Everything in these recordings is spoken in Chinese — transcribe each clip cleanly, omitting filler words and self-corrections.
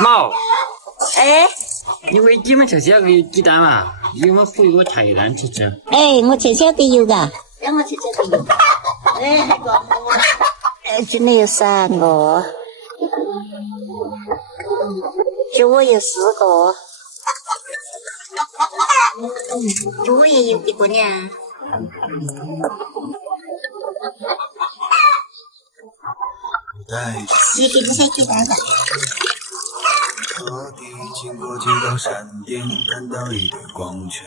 毛，哎，你为你们这些个有鸡蛋嘛？有没有回我茶叶蛋去吃？哎，我这晓得有个，让我去这个有。哎，还搞我。哎，真的有3个，猪有4个，猪也有1个呢。洗给这些鸡蛋的。特地经过几道闪电，看到一堆光圈，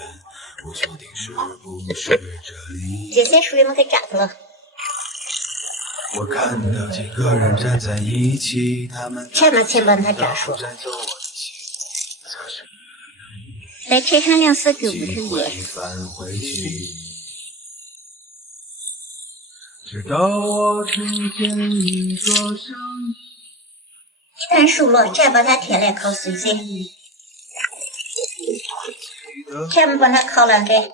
不确定是不是这里。这些水我给炸了。我看到几个人站在一起，他们钱嘛钱帮他炸熟。在走我的心，再吃上2、4狗不头也。返回去，直到我听见你说声。鸡蛋熟了，再把它添来烤碎些。全部把它烤烂给。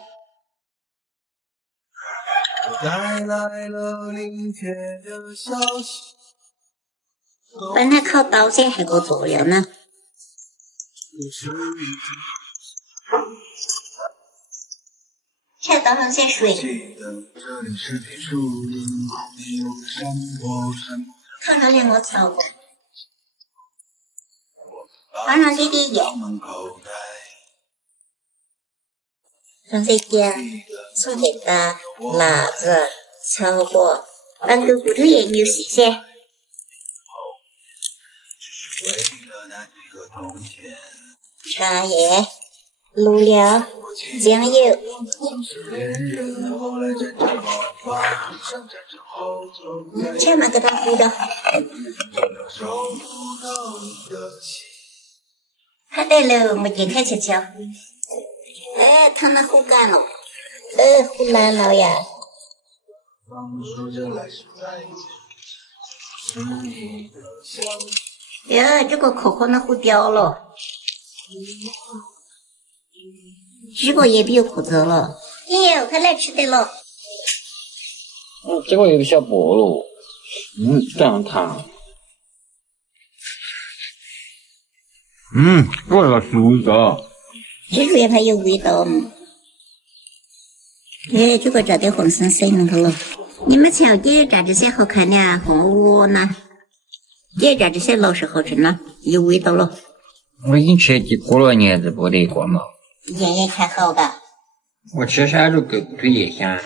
带来了临帖的消息。把它烤到些还够做了呢。再倒上些水。烤上2个草果。放上点盐。放些姜、葱叶蛋、辣子、草果，把狗骨头也扭细些。茶叶、卤料、酱油。全部给它糊到。好得了，我今天去敲。哎，汤那糊干了，糊烂了呀。呀，这个可能糊掉了。这个也比较苦走了。哎呦，快来吃的了。这个有个小菠萝，这样烫。这个熟的。这个也还有味道。哎，这个炸得红生生的了。你们瞧，姐炸这些好看的，红我呢。姐炸这些老是好吃呢，有味道了。我已经吃几个了，你还是不得过嘛？盐也看好的。我吃啥都狗不腿也香。